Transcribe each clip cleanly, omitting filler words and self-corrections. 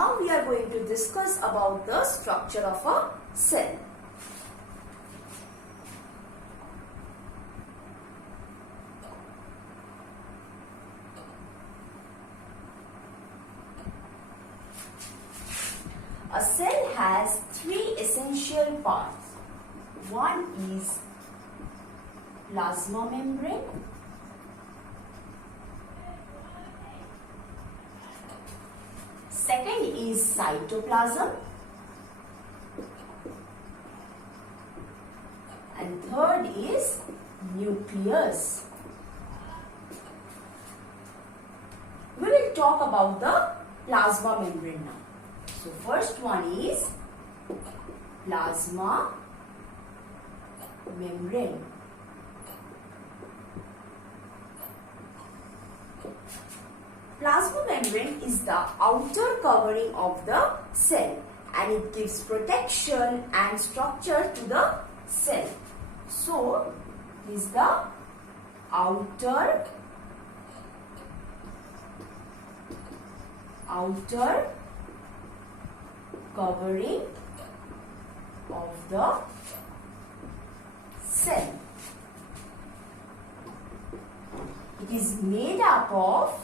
Now we are going to discuss about the structure of a cell. A cell has three essential parts. One is plasma membrane, second is cytoplasm, and third is nucleus. We will talk about the plasma membrane now. So first one is plasma membrane. Plasma membrane is the outer covering of the cell and it gives protection and structure to the cell. So, this is the outer covering of the cell. It is made up of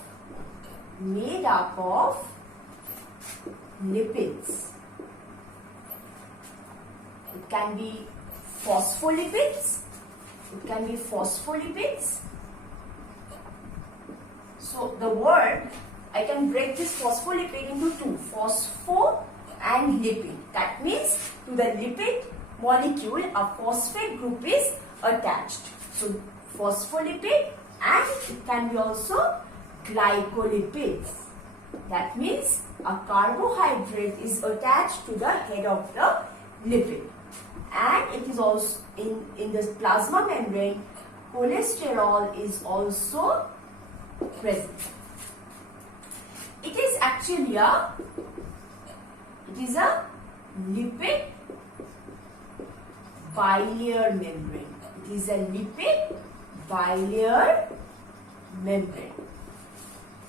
lipids. It can be phospholipids. So the word, I can break this phospholipid into two, phospho and lipid. That means to the lipid molecule a phosphate group is attached. So phospholipid, and it can be also glycolipids. That means a carbohydrate is attached to the head of the lipid. And it is also in the plasma membrane, cholesterol is also present. It is actually a lipid bilayer membrane. It is a lipid bilayer membrane.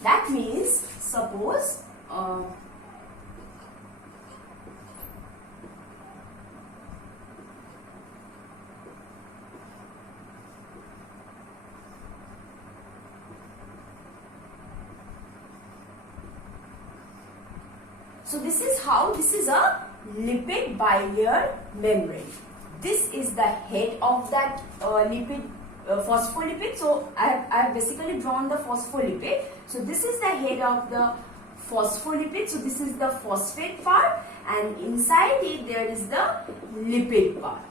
That means, suppose so this is a lipid bilayer membrane. This is the head of that lipid phospholipid. So I have basically drawn the phospholipid. So this is the head of the phospholipid. So this is the phosphate part, and inside it there is the lipid part.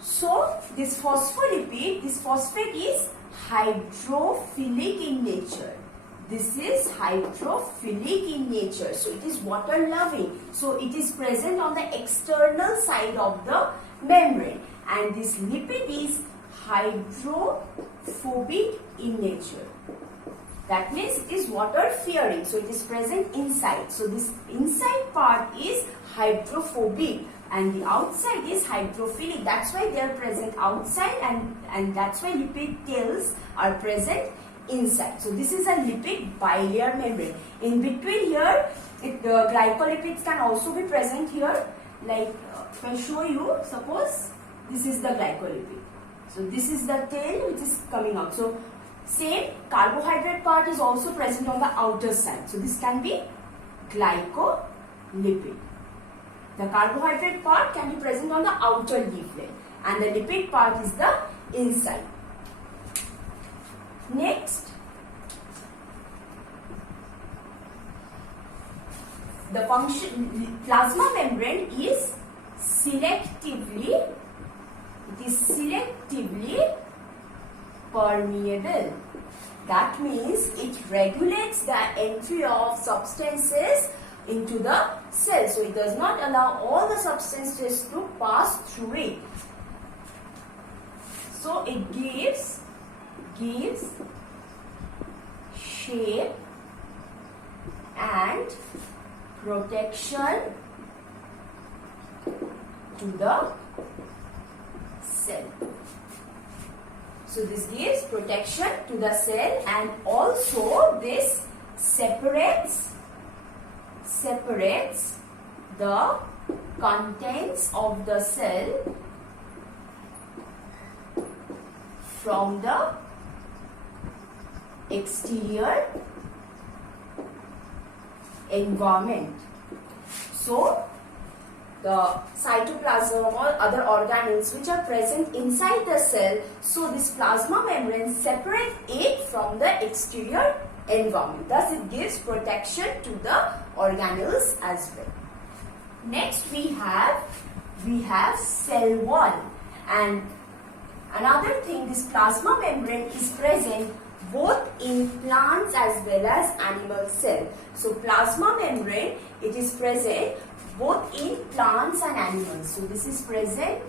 So this phospholipid, this phosphate is hydrophilic in nature. This is hydrophilic in nature. So it is water loving. So it is present on the external side of the membrane. And this lipid is hydrophobic in nature. That means it is water fearing. So it is present inside. So this inside part is hydrophobic and the outside is hydrophilic. That's why they are present outside, and that's why lipid tails are present inside. So this is a lipid bilayer membrane. In between here, the glycolipids can also be present here. Like if I show you, suppose this is the glycolipid. So this is the tail which is coming out. So same carbohydrate part is also present on the outer side. So this can be glycolipid. The carbohydrate part can be present on the outer leaflet and the lipid part is the inside. Next, the plasma membrane is selectively permeable. That means it regulates the entry of substances into the cell. So it does not allow all the substances to pass through it. So it gives shape and protection to the cell. So this gives protection to the cell, and also this separates separates the contents of the cell from the exterior environment. So, the cytoplasm or other organelles which are present inside the cell, so this plasma membrane separates it from the exterior environment. Thus, it gives protection to the organelles as well. Next, we have cell wall, and another thing, this plasma membrane is present both in plants as well as animal cell. So, plasma membrane, it is present both in plants and animals. So, this is present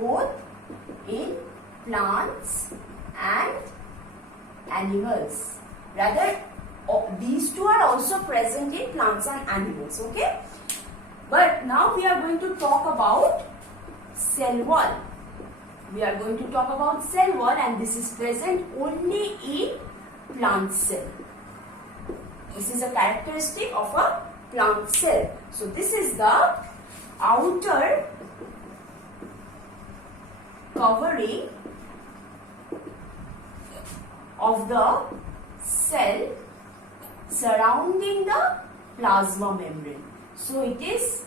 both in plants and animals. Rather, these two are also present in plants and animals. Okay. But now we are going to talk about cell wall. We are going to talk about cell wall, and this is present only in plant cell. This is a characteristic of a plant cell. So, this is the outer covering of the cell surrounding the plasma membrane. So, it is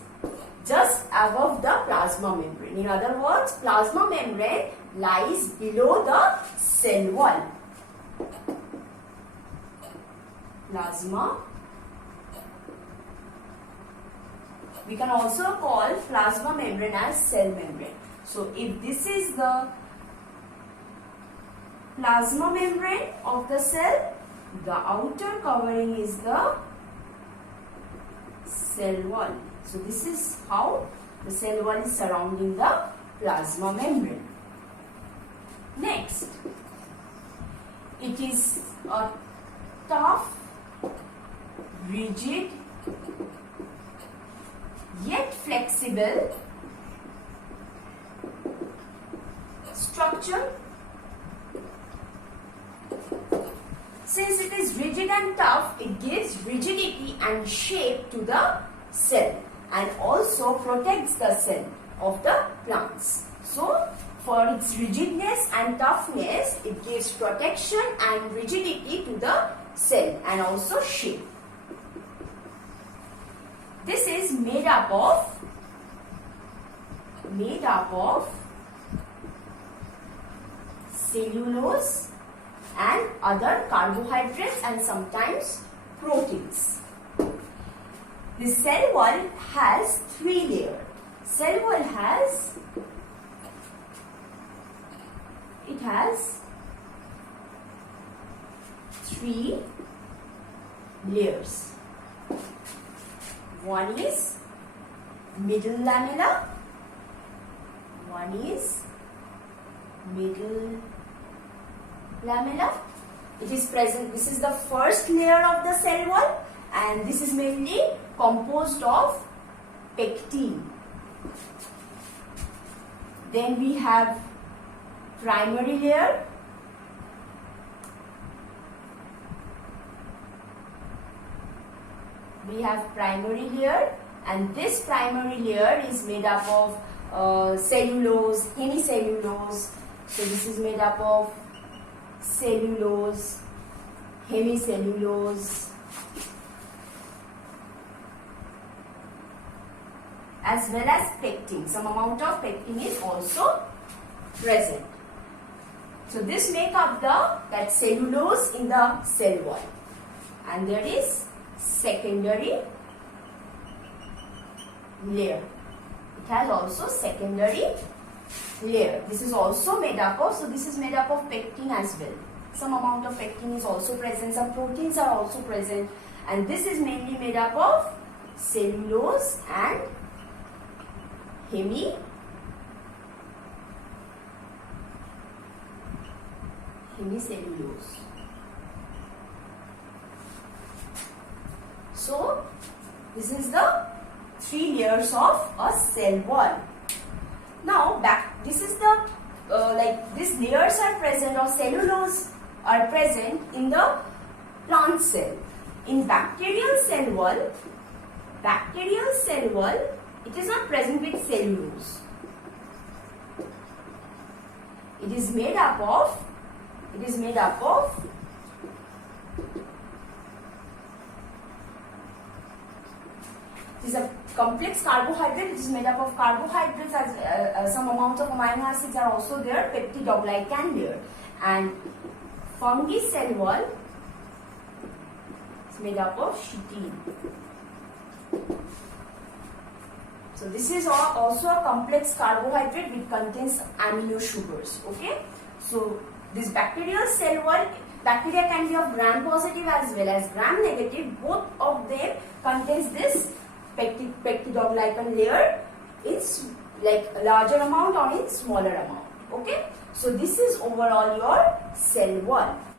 just above the plasma membrane. In other words, plasma membrane lies below the cell wall. Plasma. We can also call plasma membrane as cell membrane. So, if this is the plasma membrane of the cell, the outer covering is the cell wall. So, this is how the cell wall is surrounding the plasma membrane. Next, it is a tough, rigid, yet flexible structure. Since it is rigid and tough, it gives rigidity and shape to the cell and also protects the cell of the plants. So, for its rigidness and toughness, it gives protection and rigidity to the cell and also shape. This is made up of cellulose and other carbohydrates and sometimes proteins. The cell wall has 3 layers. Cell wall has 3 layers. One is middle lamella. One is middle lamella. It is present. This is the first layer of the cell wall, and this is mainly composed of pectin. Then we have primary layer. We have primary layer, and this primary layer is made up of cellulose, hemicellulose. So this is made up of cellulose, hemicellulose, as well as pectin. Some amount of pectin is also present. So this make up that cellulose in the cell wall, and there is secondary layer. It has also secondary layer. This is also made up of, so this is made up of pectin as well. Some amount of pectin is also present, some proteins are also present, and this is mainly made up of cellulose and hemicellulose. So, this is the 3 layers of a cell wall. Now, this is the these layers are present, or cellulose are present in the plant cell. In bacterial cell wall, bacterial cell wall, it is not present with cellulose. It is made up of it is a complex carbohydrate. It is made up of carbohydrates, as some amount of amino acids are also there, peptidoglycan there. And fungi cell wall is made up of chitin. So this is also a complex carbohydrate which contains amino sugars. Okay. So this bacterial cell wall, bacteria can be of gram positive as well as gram negative. Both of them contains this peptidoglycan layer in like a larger amount or in smaller amount. Okay. So this is overall your cell wall.